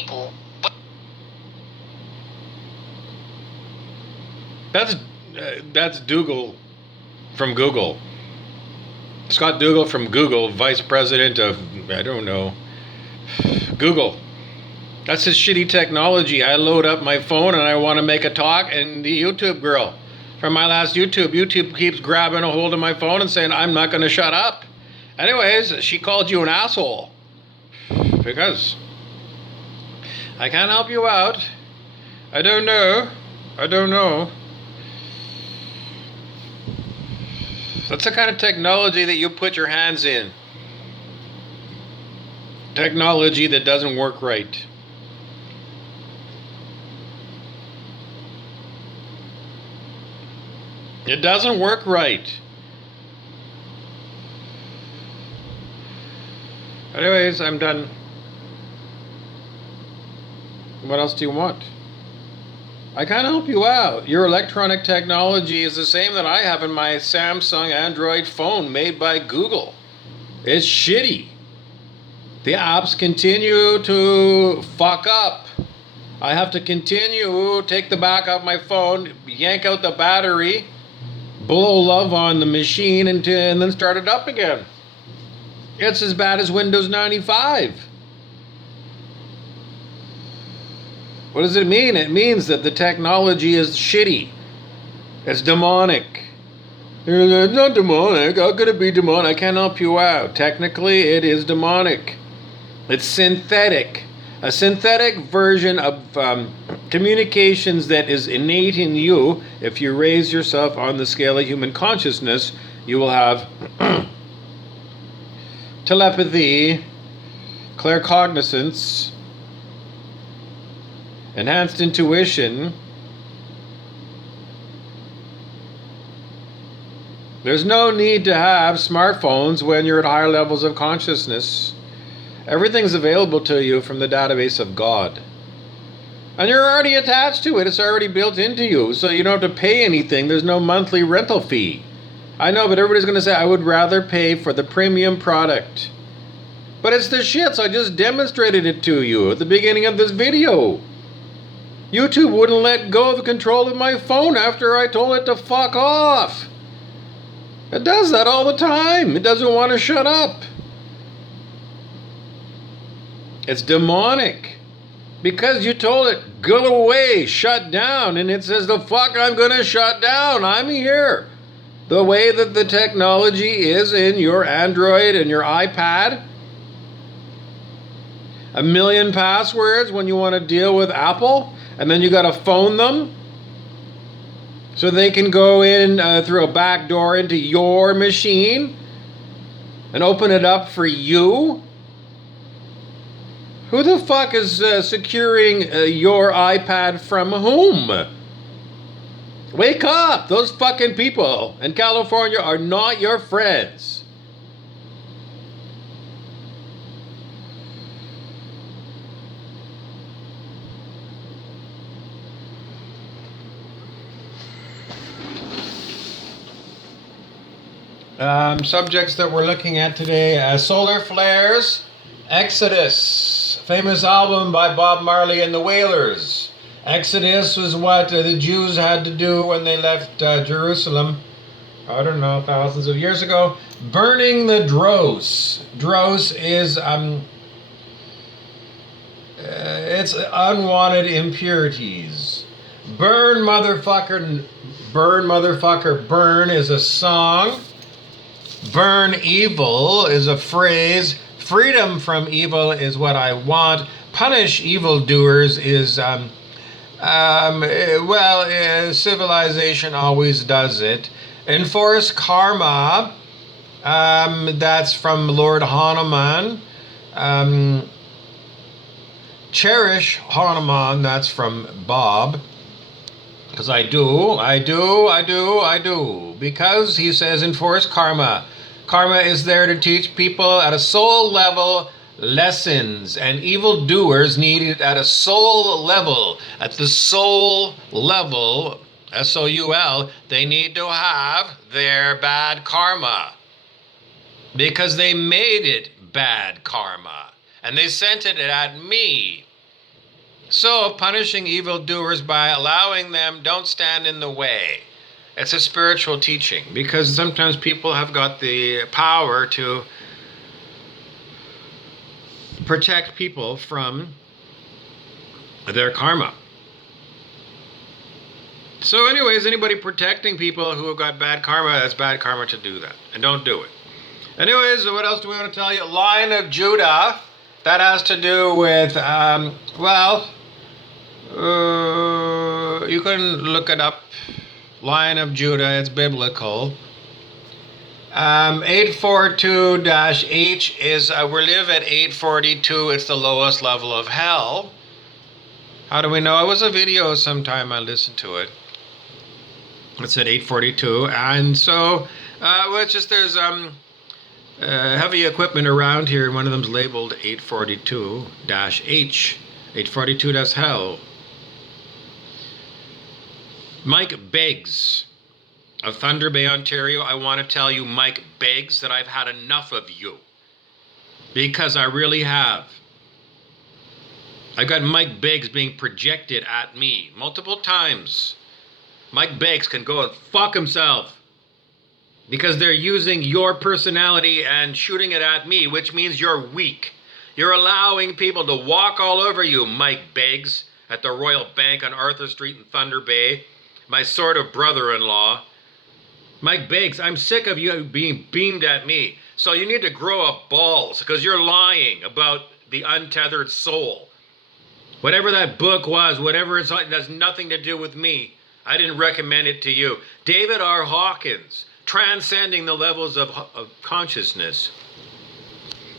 people. That's Dougal from Google. Scott Dougal from Google, vice president of, I don't know, Google. That's his shitty technology. I load up my phone and I want to make a talk, and the YouTube girl from my last YouTube keeps grabbing a hold of my phone and saying, I'm not going to shut up. Anyways, she called you an asshole. Because I can't help you out. I don't know. That's the kind of technology that you put your hands in. Technology that doesn't work right. It doesn't work right. Anyways, I'm done. What else do you want? I can't help you out. Your electronic technology is the same that I have in my Samsung Android phone made by Google. It's shitty. The apps continue to fuck up. I have to continue, take the back of my phone, yank out the battery, blow love on the machine, and then start it up again. It's as bad as Windows 95. What does it mean? It means that the technology is shitty. It's demonic. It's not demonic. How could it be demonic? I can't help you out. Technically, it is demonic. It's synthetic. A synthetic version of communications that is innate in you. If you raise yourself on the scale of human consciousness, you will have telepathy, claircognizance, enhanced intuition. There's no need to have smartphones when you're at higher levels of consciousness. Everything's available to you from the database of God. And you're already attached to it. It's already built into you. So you don't have to pay anything. There's no monthly rental fee. I know, but everybody's going to say, I would rather pay for the premium product. But it's the shit, so I just demonstrated it to you at the beginning of this video. YouTube wouldn't let go of control of my phone after I told it to fuck off. It does that all the time. It doesn't want to shut up. It's demonic. Because you told it, go away, shut down. And it says, the fuck I'm going to shut down. I'm here. The way that the technology is in your Android and your iPad. 1 million passwords when you want to deal with Apple. And then you got to phone them so they can go in through a back door into your machine and open it up for you. Who the fuck is securing your iPad from whom? Wake up! Those fucking people in California are not your friends. Subjects that we're looking at today, solar flares, Exodus, famous album by Bob Marley and the Wailers. Exodus was what the Jews had to do when they left Jerusalem, I don't know, thousands of years ago. Burning the dross. Dross is, it's unwanted impurities. Burn, motherfucker, burn is a song. Burn evil is a phrase. Freedom from evil is what I want. Punish evildoers is, civilization always does it. Enforce karma, that's from Lord Hanuman. Cherish Hanuman, that's from Bob. Because I do. Because he says enforce karma. Karma is there to teach people at a soul level lessons, and evildoers need it at a soul level. At the soul level, S-O-U-L, they need to have their bad karma. Because they made it bad karma. And they sent it at me. So, punishing evildoers by allowing them, don't stand in the way. It's a spiritual teaching because sometimes people have got the power to protect people from their karma. So anyways, anybody protecting people who have got bad karma, that's bad karma to do that. And don't do it. Anyways, what else do we want to tell you? Lion of Judah. That has to do with, you can look it up. Lion of Judah, it's biblical. 842-H is, we live at 842. It's the lowest level of hell. How do we know? It was a video sometime. I listened to it. It's at 842. And so, it's just there's heavy equipment around here. One of them's labeled 842-H. 842, that's hell. Mike Beggs of Thunder Bay, Ontario. I want to tell you, Mike Beggs, that I've had enough of you. Because I really have. I've got Mike Beggs being projected at me multiple times. Mike Beggs can go and fuck himself. Because they're using your personality and shooting it at me, which means you're weak. You're allowing people to walk all over you, Mike Beggs, at the Royal Bank on Arthur Street in Thunder Bay. My sort of brother-in-law. Mike Beggs, I'm sick of you being beamed at me. So you need to grow up balls, because you're lying about the untethered soul. Whatever that book was, whatever it's like, it has nothing to do with me. I didn't recommend it to you. David R. Hawkins, Transcending the Levels of Consciousness.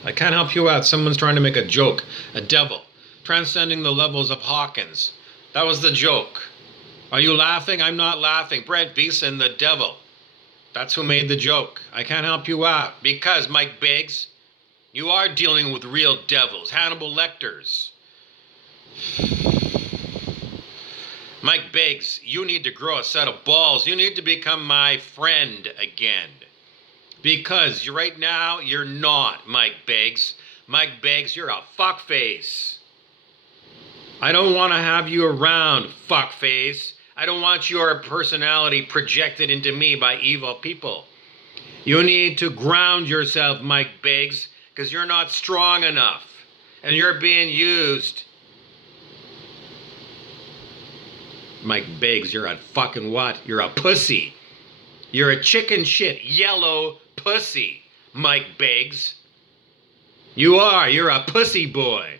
I can't help you out. Someone's trying to make a joke. A devil. Transcending the Levels of Hawkins. That was the joke. Are you laughing? I'm not laughing. Brent Beeson, the devil. That's who made the joke. I can't help you out. Because, Mike Biggs, you are dealing with real devils. Hannibal Lecters. Mike Biggs, you need to grow a set of balls. You need to become my friend again. Because right now, you're not Mike Biggs. Mike Biggs, you're a fuckface. I don't want to have you around, fuckface. I don't want your personality projected into me by evil people. You need to ground yourself, Mike Biggs, because you're not strong enough. And you're being used. Mike Biggs, you're a fucking what? You're a pussy. You're a chicken shit yellow pussy, Mike Biggs. You are. You're a pussy boy.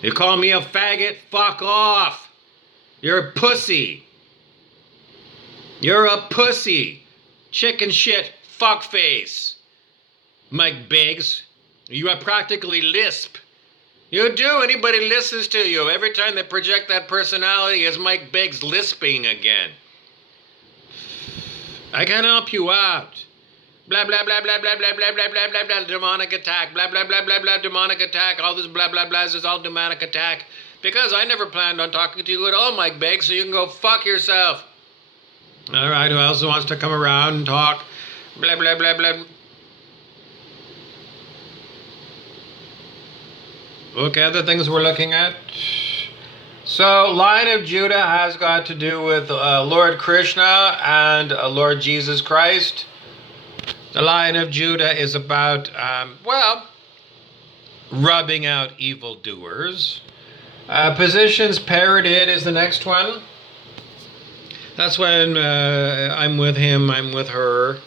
You call me a faggot? Fuck off. You're a pussy. You're a pussy. Chicken shit fuckface. Mike Biggs. You are practically lisp. You do. Anybody listens to you. Every time they project that personality is Mike Biggs lisping again. I can help you out. Blah, blah, blah, blah, blah, blah, blah, blah, blah, blah, blah, demonic attack. Blah, blah, blah, blah, blah, demonic attack. All this blah, blah, blah is all demonic attack. Because I never planned on talking to you at all, Mike Biggs, so you can go fuck yourself. All right, who else wants to come around and talk? Blah, blah, blah, blah. Okay, other things we're looking at. So, Lion of Judah has got to do with Lord Krishna and Lord Jesus Christ. The Lion of Judah is about, rubbing out evildoers. Positions parroted is the next one. That's when I'm with him, I'm with her.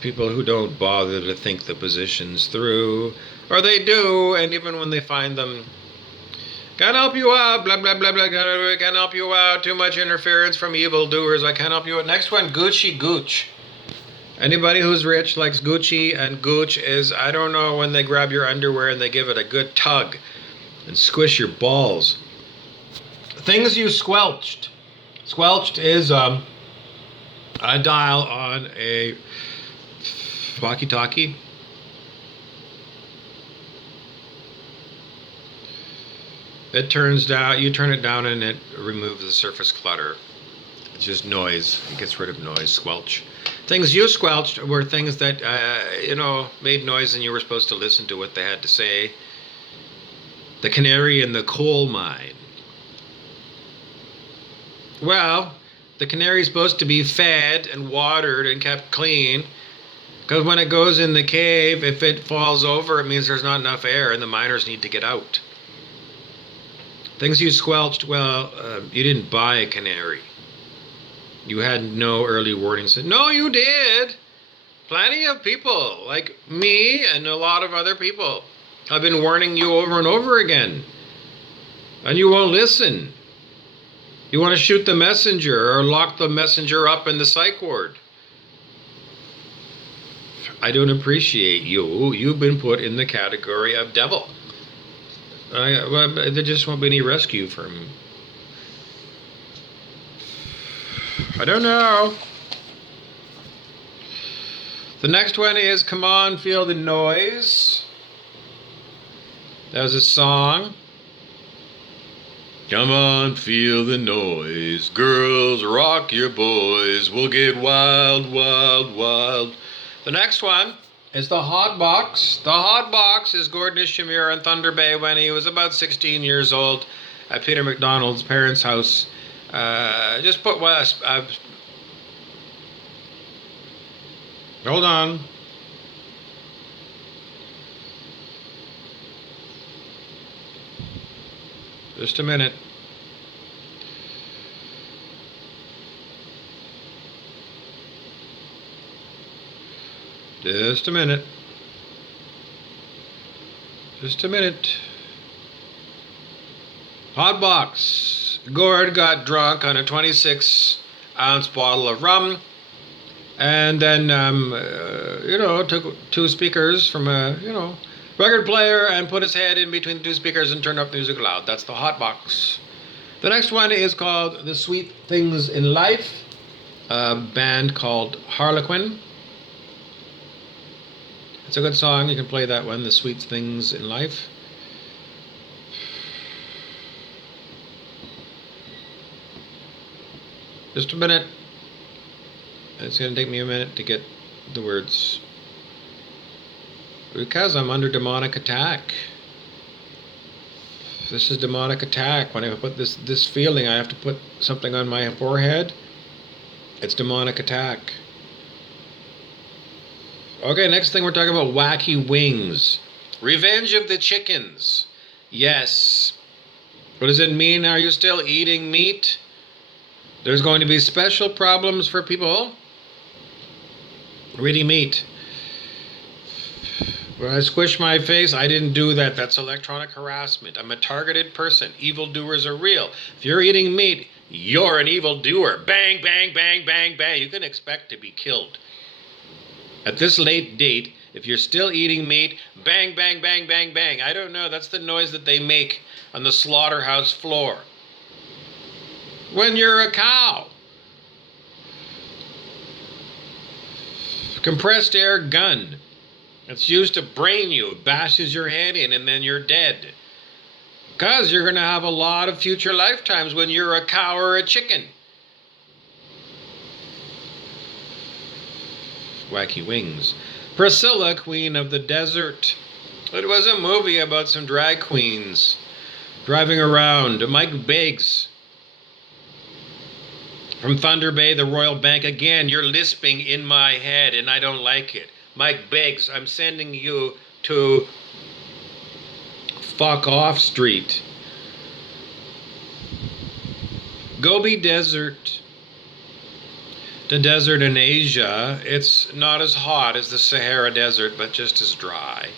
People who don't bother to think the positions through. Or they do, and even when they find them, can't help you out, blah, blah, blah, blah, can't help you out, too much interference from evildoers, I can't help you out. Next one, Gucci Gooch. Anybody who's rich likes Gucci, and Gooch is, I don't know, when they grab your underwear and they give it a good tug and squish your balls. Things you squelched. Squelched is a dial on a walkie-talkie. It turns down, you turn it down and it removes the surface clutter. It's just noise. It gets rid of noise, squelch. Things you squelched were things that, made noise and you were supposed to listen to what they had to say. The canary in the coal mine. Well, the canary is supposed to be fed and watered and kept clean, because when it goes in the cave, if it falls over, it means there's not enough air and the miners need to get out. Things you squelched, well, you didn't buy a canary. You had no early warning system. No, you did. Plenty of people, like me and a lot of other people, have been warning you over and over again. And you won't listen. You want to shoot the messenger or lock the messenger up in the psych ward. I don't appreciate you. You've been put in the category of devil. There just won't be any rescue from. I don't know. The next one is Come On, Feel the Noise. That was a song. Come on, feel the noise. Girls, rock your boys. We'll get wild, wild, wild. The next one is The Hot Box. The Hot Box is Gordon Shamir in Thunder Bay when he was about 16 years old at Peter MacDonald's parents' house. Just put hold on. Just a minute. Just a minute. Just a minute. Hot Box. Gord got drunk on a 26-ounce bottle of rum, and then, took two speakers from a, record player and put his head in between the two speakers and turned up the music loud. That's the Hot Box. The next one is called The Sweet Things in Life, a band called Harlequin. It's a good song. You can play that one, The Sweet Things in Life. Just a minute. It's going to take me a minute to get the words. Because I'm under demonic attack. This is demonic attack. When I put this feeling, I have to put something on my forehead. It's demonic attack. Okay, next thing we're talking about Wacky Wings. Revenge of the Chickens. Yes. What does it mean? Are you still eating meat? There's going to be special problems for people eating meat. When I squish my face, I didn't do that. That's electronic harassment. I'm a targeted person. Evildoers are real. If you're eating meat, you're an evildoer. Bang, bang, bang, bang, bang. You can expect to be killed. At this late date, if you're still eating meat, bang, bang, bang, bang, bang. I don't know. That's the noise that they make on the slaughterhouse floor. When you're a cow. Compressed air gun. It's used to brain you. It bashes your head in and then you're dead. Because you're going to have a lot of future lifetimes when you're a cow or a chicken. Wacky Wings. Priscilla, Queen of the Desert. It was a movie about some drag queens driving around. Mike Biggs from Thunder Bay, the Royal Bank. Again, you're lisping in my head and I don't like it. Mike Biggs, I'm sending you to Fuck Off Street. Gobi Desert. The desert in Asia, it's not as hot as the Sahara Desert, but just as dry.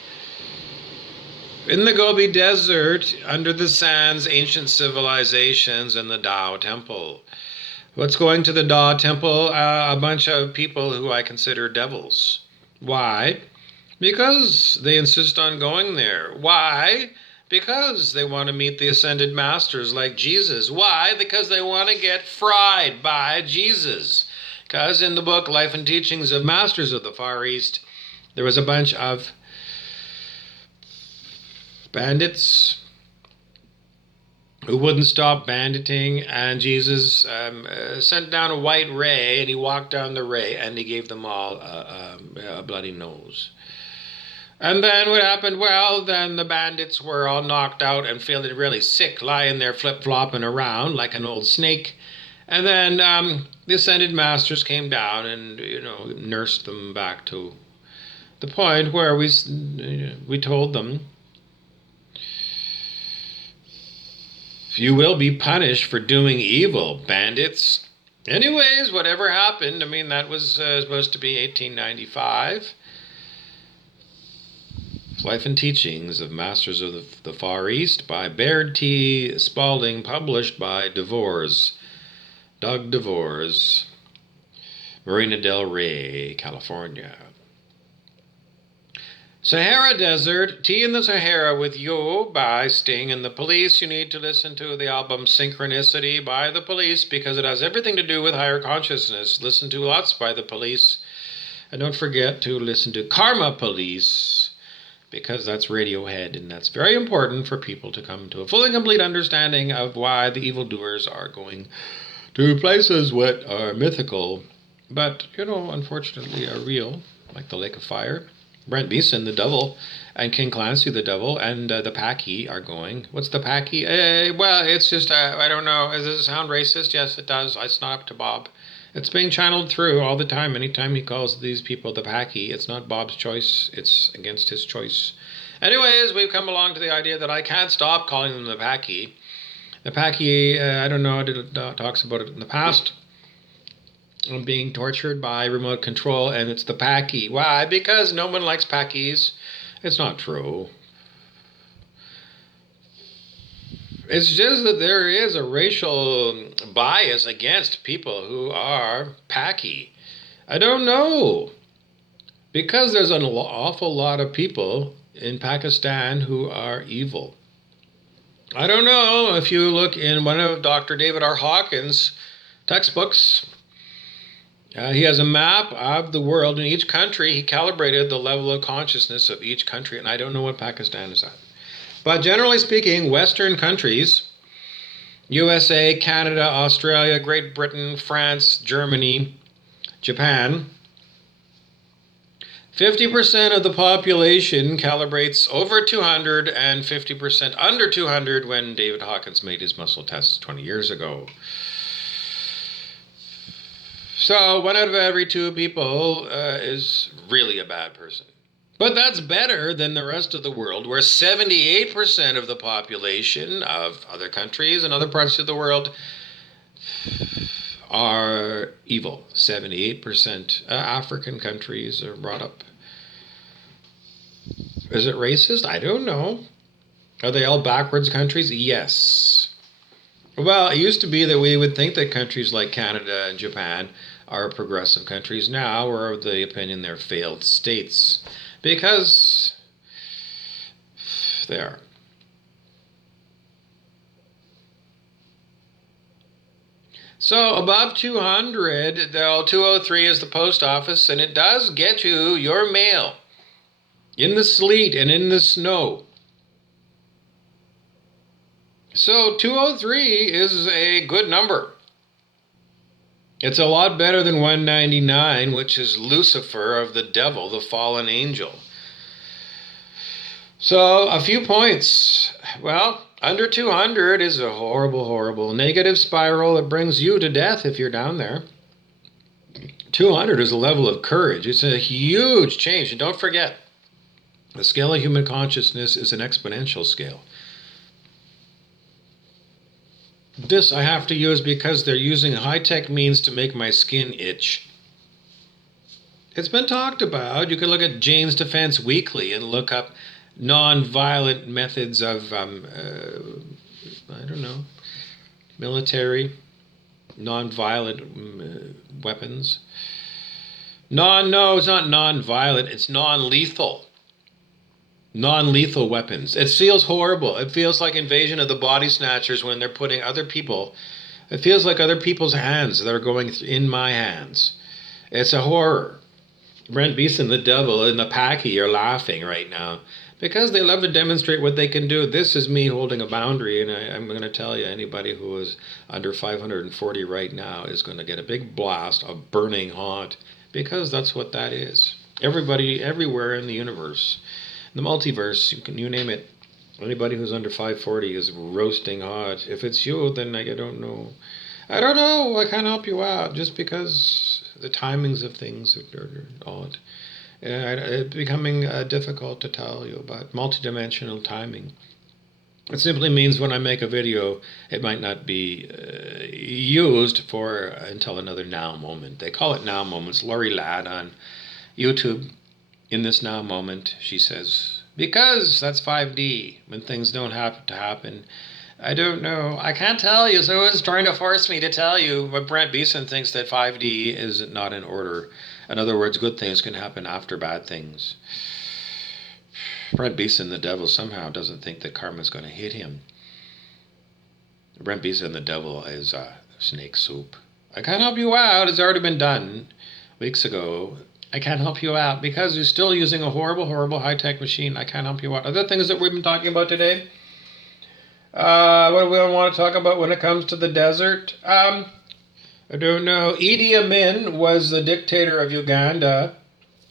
In the Gobi Desert, under the sands, ancient civilizations and the Tao Temple. What's going to the Tao Temple? A bunch of people who I consider devils. Why? Because they insist on going there. Why? Because they want to meet the ascended masters like Jesus. Why? Because they want to get fried by Jesus. Because in the book Life and Teachings of Masters of the Far East, there was a bunch of bandits who wouldn't stop banditing, and Jesus sent down a white ray, and he walked down the ray, and he gave them all a bloody nose. And then what happened? Well, then the bandits were all knocked out and feeling really sick, lying there flip-flopping around like an old snake. And then the ascended masters came down and, nursed them back to the point where we told them, you will be punished for doing evil, bandits. Anyways, whatever happened, that was supposed to be 1895. Life and Teachings of Masters of the Far East by Baird T. Spalding, published by DeVores, Doug DeVores, Marina del Rey, California. Sahara Desert, Tea in the Sahara with You by Sting and the Police. You need to listen to the album Synchronicity by the Police because it has everything to do with higher consciousness. Listen to lots by the Police. And don't forget to listen to Karma Police, because that's Radiohead, and that's very important for people to come to a full and complete understanding of why the evildoers are going to places that are mythical, but, unfortunately are real, like the Lake of Fire. Brent Beeson, the devil, and King Clancy, the devil, and the Packy are going. What's the Packy? Well, it's just, I don't know. Does it sound racist? Yes, it does. It's not up to Bob. It's being channeled through all the time. Anytime he calls these people the Packy, it's not Bob's choice. It's against his choice. Anyways, we've come along to the idea that I can't stop calling them the Packy. The Packy, I don't know, it talks about it in the past. I'm being tortured by remote control, and it's the Packy. Why? Because no one likes Packies. It's not true. It's just that there is a racial bias against people who are Packy. I don't know. Because there's an awful lot of people in Pakistan who are evil. I don't know if you look in one of Dr. David R. Hawkins' textbooks. He has a map of the world. In each country, he calibrated the level of consciousness of each country, and I don't know what Pakistan is at. But generally speaking, Western countries, USA, Canada, Australia, Great Britain, France, Germany, Japan, 50% of the population calibrates over 200 and 50% under 200 when David Hawkins made his muscle tests 20 years ago. So 1 out of every 2 people is really a bad person. But that's better than the rest of the world, where 78% of the population of other countries and other parts of the world are evil. 78% African countries are brought up. Is it racist? I don't know. Are they all backwards countries? Yes. Well, it used to be that we would think that countries like Canada and Japan are progressive countries. Now we're of the opinion they're failed states. Because they are. So above 200, though, 203 is the post office, and it does get you your mail in the sleet and in the snow. So 203 is a good number. It's a lot better than 199, which is Lucifer of the devil, the fallen angel. So a few points. Well, under 200 is a horrible, horrible negative spiral that brings you to death if you're down there. 200 is a level of courage. It's a huge change. And don't forget, the scale of human consciousness is an exponential scale. This I have to use because they're using high-tech means to make my skin itch. It's been talked about. You can look at Jane's Defense Weekly and look up non-violent methods of, military, non-violent weapons. No, it's not non-violent. It's non-lethal. Non-lethal weapons. It feels horrible. It feels like Invasion of the Body Snatchers when they're putting other people. It feels like other people's hands that are going in my hands. It's a horror. Brent Beeson, the devil, and the Packy are laughing right now because they love to demonstrate what they can do. This is me holding a boundary, and I'm going to tell you, anybody who is under 540 right now is going to get a big blast of burning hot, because that's what that is. Everybody, everywhere in the universe The multiverse, you name it. Anybody who's under 540 is roasting hot. If it's you, then I don't know. I don't know. I can't help you out just because the timings of things are odd. It's becoming difficult to tell you about multidimensional timing. It simply means when I make a video, it might not be used for until another now moment. They call it now moments. Lori Ladd on YouTube, in this now moment, she says, because that's 5D, when things don't have to happen. I don't know. I can't tell you. So it's trying to force me to tell you. But Brent Beeson thinks that 5D is not in order. In other words, good things can happen after bad things. Brent Beeson, the devil, somehow doesn't think that karma's going to hit him. Brent Beeson, the devil, is snake soup. I can't help you out. It's already been done weeks ago. I can't help you out because you're still using a horrible, horrible high-tech machine. I can't help you out. Other things that we've been talking about today? What do we want to talk about when it comes to the desert? I don't know. Idi Amin was the dictator of Uganda.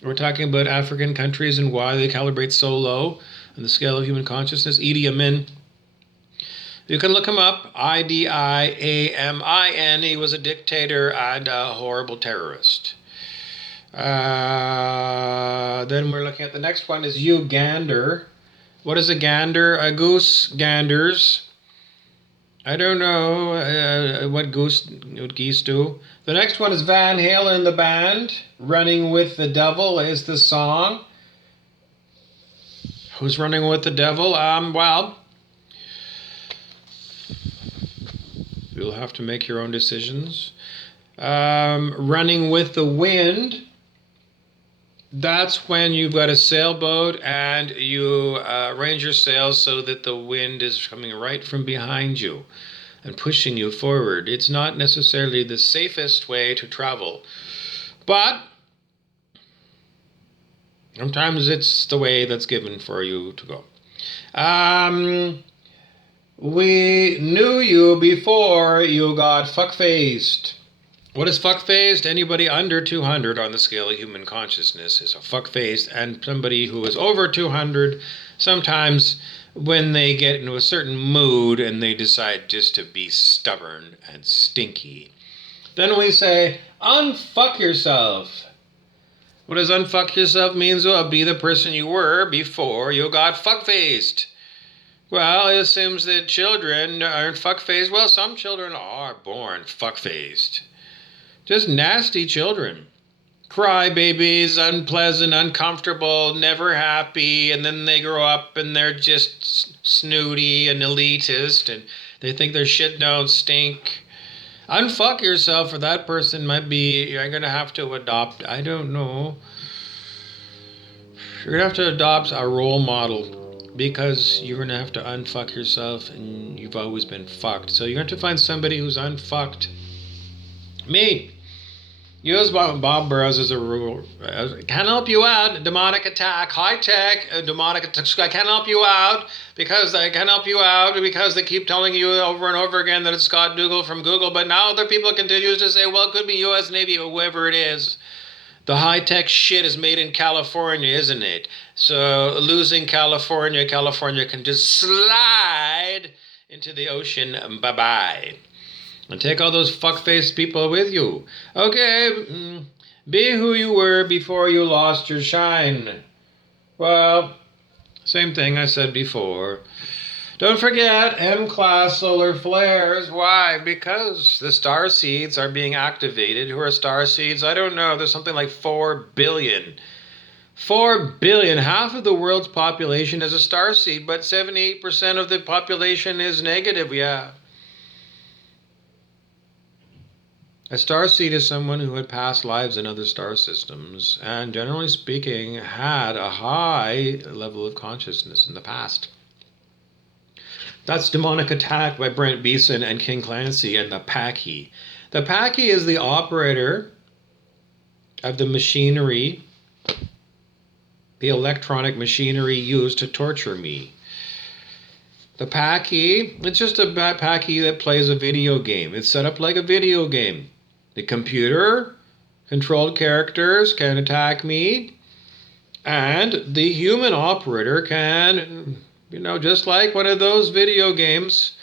We're talking about African countries and why they calibrate so low on the scale of human consciousness. Idi Amin. You can look him up. Idiamin. He was a dictator and a horrible terrorist. Then we're looking at the next one is Ugander. What is a gander? A goose ganders. I don't know what geese do. The next one is Van Halen, the band. Running with the Devil is the song. Who's running with the devil? Well, you'll have to make your own decisions. Running with the Wind. That's when you've got a sailboat and you arrange your sails so that the wind is coming right from behind you and pushing you forward. It's not necessarily the safest way to travel, but sometimes it's the way that's given for you to go. We knew you before you got fuck-faced. What is fuck-faced? Anybody under 200 on the scale of human consciousness is a fuck-faced, and somebody who is over 200, sometimes when they get into a certain mood and they decide just to be stubborn and stinky, then we say, unfuck yourself. What does unfuck yourself mean? Well, be the person you were before you got fuck-faced. Well, it assumes that children aren't fuck-faced. Well, some children are born fuck-faced. Just nasty children. Crybabies, unpleasant, uncomfortable, never happy, and then they grow up and they're just snooty and elitist and they think their shit don't stink. Unfuck yourself, for that person might be, you're going to have to adopt, I don't know. You're going to have to adopt a role model because you're going to have to unfuck yourself and you've always been fucked. So you're going to find somebody who's unfucked. Me. Use Bob Burrows as a rule. Can't help you out. Demonic attack. High tech. Demonic attack. I can't help you out because they keep telling you over and over again that it's Scott Dougal from Google. But now other people continue to say, well, it could be U.S. Navy or whoever it is. The high tech shit is made in California, isn't it? So losing California can just slide into the ocean. Bye-bye. And take all those fuck-faced people with you. Okay, be who you were before you lost your shine. Well, same thing I said before. Don't forget M-class solar flares. Why? Because the star seeds are being activated. Who are star seeds? I don't know. There's something like 4 billion. 4 billion. Half of the world's population is a star seed, but 78% of the population is negative. Yeah. A starseed is someone who had past lives in other star systems and, generally speaking, had a high level of consciousness in the past. That's Demonic Attack by Brent Beeson and King Clancy and the Packy. The Packy is the operator of the machinery, the electronic machinery used to torture me. The Packy, it's just a Packy that plays a video game. It's set up like a video game. The computer-controlled characters can attack me, And the human operator can, just like one of those video games,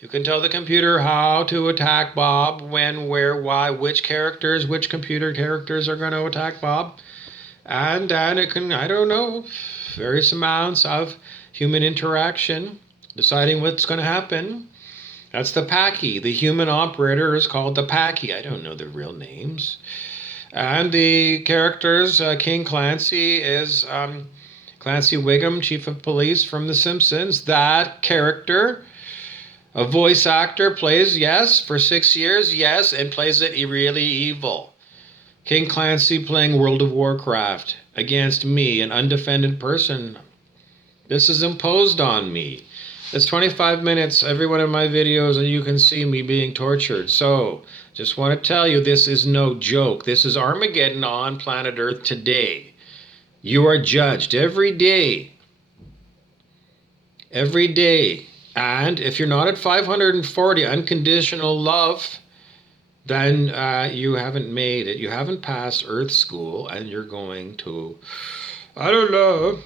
you can tell the computer how to attack Bob, when, where, why, which computer characters are going to attack Bob. And it can, I don't know, various amounts of human interaction, deciding what's going to happen. That's the Packy. The human operator is called the Packy. I don't know the real names. And the characters, King Clancy is Clancy Wiggum, Chief of Police from The Simpsons. That character, a voice actor, plays, yes, for 6 years, yes, and plays it really evil. King Clancy playing World of Warcraft against me, an undefended person. This is imposed on me. It's 25 minutes, every one of my videos, and you can see me being tortured. So, just want to tell you, this is no joke. This is Armageddon on planet Earth today. You are judged every day. Every day. And if you're not at 540 unconditional love, then you haven't made it. You haven't passed Earth School, and you're going to, I don't know,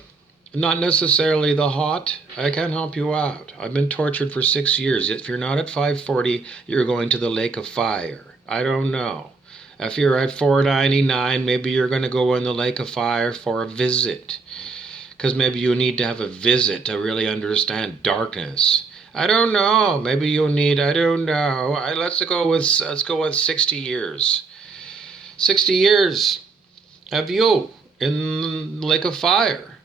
not necessarily the hot. I can't help you out. I've been tortured for 6 years. If you're not at 540, you're going to the lake of fire. I don't know. If you're at 499, maybe you're going to go in the lake of fire for a visit. Because maybe you need to have a visit to really understand darkness. I don't know. Maybe you'll need, I don't know. Let's go with 60 years. 60 years of you in the lake of fire,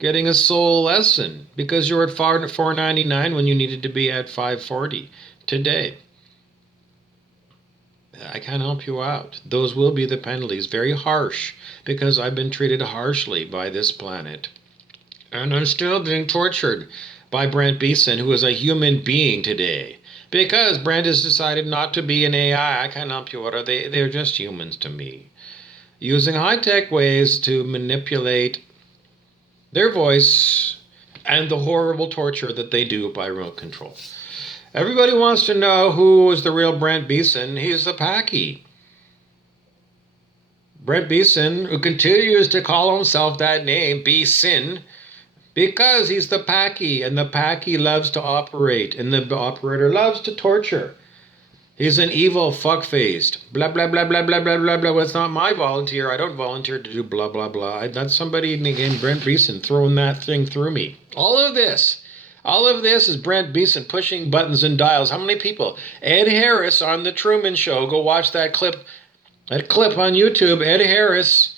getting a soul lesson, because you're at 499 when you needed to be at 540 today. I can't help you out. Those will be the penalties. Very harsh, because I've been treated harshly by this planet. And I'm still being tortured by Brent Beeson, who is a human being today. Because Brent has decided not to be an AI. I can't help you out. They're just humans to me. Using high-tech ways to manipulate their voice and the horrible torture that they do by remote control. Everybody wants to know who is the real Brent Beeson. He's the Packy. Brent Beeson, who continues to call himself that name, Beeson, because he's the Packy, and the Packy loves to operate, and the operator loves to torture. He's an evil fuck-faced. Blah, blah, blah, blah, blah, blah, blah, blah. Well, it's not my volunteer. I don't volunteer to do blah, blah, blah. That's somebody named Brent Beeson throwing that thing through me. All of this is Brent Beeson pushing buttons and dials. How many people? Ed Harris on The Truman Show. Go watch that clip on YouTube. Ed Harris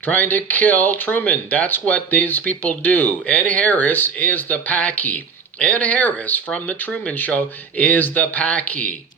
trying to kill Truman. That's what these people do. Ed Harris is the Packy. Ed Harris from The Truman Show is the Packy.